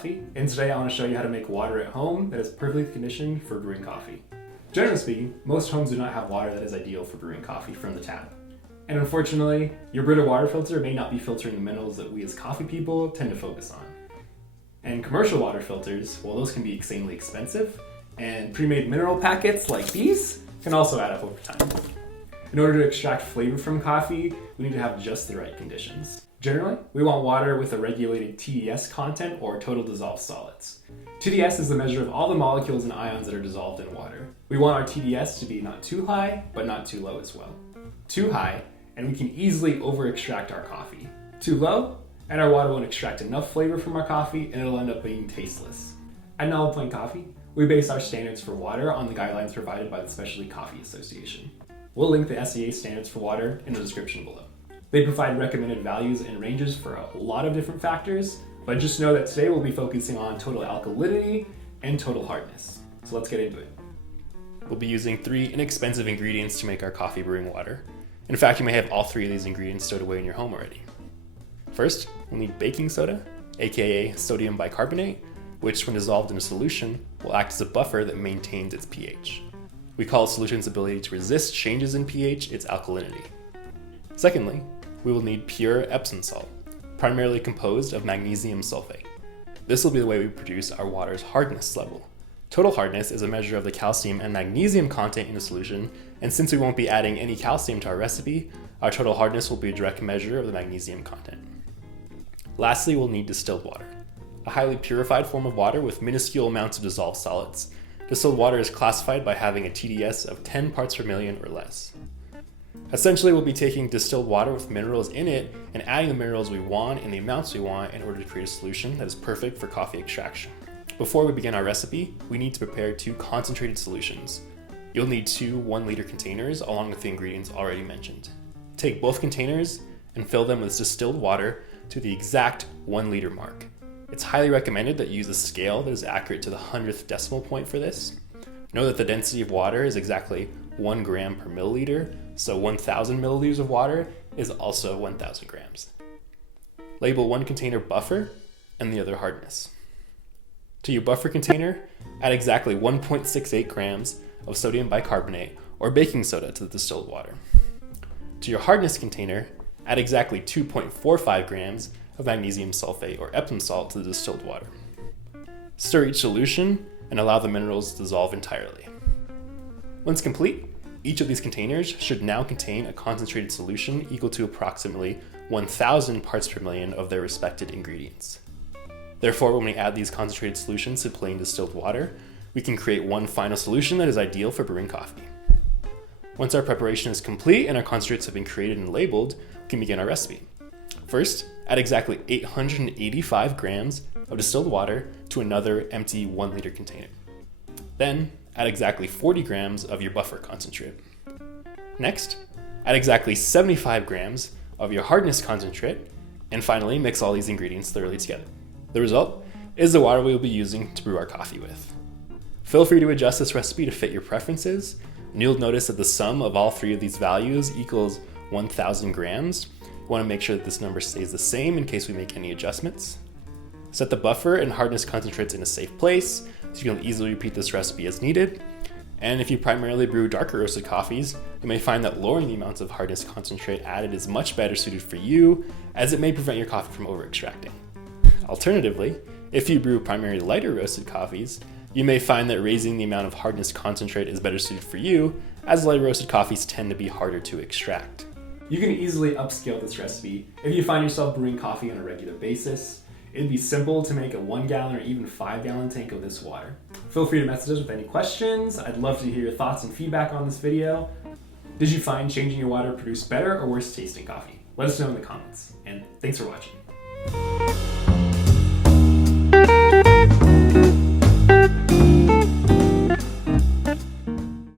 coffee, and today I want to show you how to make water at home that is perfectly conditioned for brewing coffee. Generally speaking, most homes do not have water that is ideal for brewing coffee from the tap. And unfortunately, your Brita water filter may not be filtering the minerals that we as coffee people tend to focus on. And commercial water filters, well, those can be insanely expensive, and pre-made mineral packets like these can also add up over time. In order to extract flavor from coffee, we need to have just the right conditions. Generally, we want water with a regulated TDS content, or total dissolved solids. TDS is the measure of all the molecules and ions that are dissolved in water. We want our TDS to be not too high, but not too low as well. Too high, and we can easily over-extract our coffee. Too low, and our water won't extract enough flavor from our coffee, and it'll end up being tasteless. At Novel Plain Coffee, we base our standards for water on the guidelines provided by the Specialty Coffee Association. We'll link the SCA standards for water in the description below. They provide recommended values and ranges for a lot of different factors, but just know that today we'll be focusing on total alkalinity and total hardness. So let's get into it. We'll be using 3 inexpensive ingredients to make our coffee brewing water. In fact, you may have all 3 of these ingredients stowed away in your home already. First, we'll need baking soda, aka sodium bicarbonate, which when dissolved in a solution will act as a buffer that maintains its pH. We call a solution's ability to resist changes in pH its alkalinity. Secondly, we will need pure Epsom salt, primarily composed of magnesium sulfate. This will be the way we produce our water's hardness level. Total hardness is a measure of the calcium and magnesium content in a solution, and since we won't be adding any calcium to our recipe, our total hardness will be a direct measure of the magnesium content. Lastly, we'll need distilled water, a highly purified form of water with minuscule amounts of dissolved solids. Distilled water is classified by having a TDS of 10 parts per million or less. Essentially, we'll be taking distilled water with minerals in it and adding the minerals we want in the amounts we want in order to create a solution that is perfect for coffee extraction. Before we begin our recipe, we need to prepare 2 concentrated solutions. You'll need 2 1-liter containers along with the ingredients already mentioned. Take both containers and fill them with distilled water to the exact 1-liter mark. It's highly recommended that you use a scale that is accurate to the 100th decimal point for this. Know that the density of water is exactly 1 gram per milliliter, so 1,000 milliliters of water is also 1,000 grams. Label one container buffer and the other hardness. To your buffer container, add exactly 1.68 grams of sodium bicarbonate or baking soda to the distilled water. To your hardness container, add exactly 2.45 grams of magnesium sulfate or Epsom salt to the distilled water. Stir each solution and allow the minerals to dissolve entirely. Once complete, each of these containers should now contain a concentrated solution equal to approximately 1,000 parts per million of their respective ingredients. Therefore, when we add these concentrated solutions to plain distilled water, we can create one final solution that is ideal for brewing coffee. Once our preparation is complete and our concentrates have been created and labeled, we can begin our recipe. First, add exactly 885 grams of distilled water to another empty 1-liter container. Then, add exactly 40 grams of your buffer concentrate. Next, add exactly 75 grams of your hardness concentrate, and finally mix all these ingredients thoroughly together. The result is the water we will be using to brew our coffee with. Feel free to adjust this recipe to fit your preferences, and you'll notice that the sum of all 3 of these values equals 1,000 grams. You want to make sure that this number stays the same in case we make any adjustments. Set the buffer and hardness concentrates in a safe place so you can easily repeat this recipe as needed. And if you primarily brew darker roasted coffees, you may find that lowering the amounts of hardness concentrate added is much better suited for you, as it may prevent your coffee from over-extracting. Alternatively, if you brew primarily lighter roasted coffees, you may find that raising the amount of hardness concentrate is better suited for you, as lighter roasted coffees tend to be harder to extract. You can easily upscale this recipe if you find yourself brewing coffee on a regular basis. It'd be simple to make a 1-gallon or even 5-gallon tank of this water. Feel free to message us with any questions. I'd love to hear your thoughts and feedback on this video. Did you find changing your water produced better or worse tasting coffee? Let us know in the comments, and thanks for watching.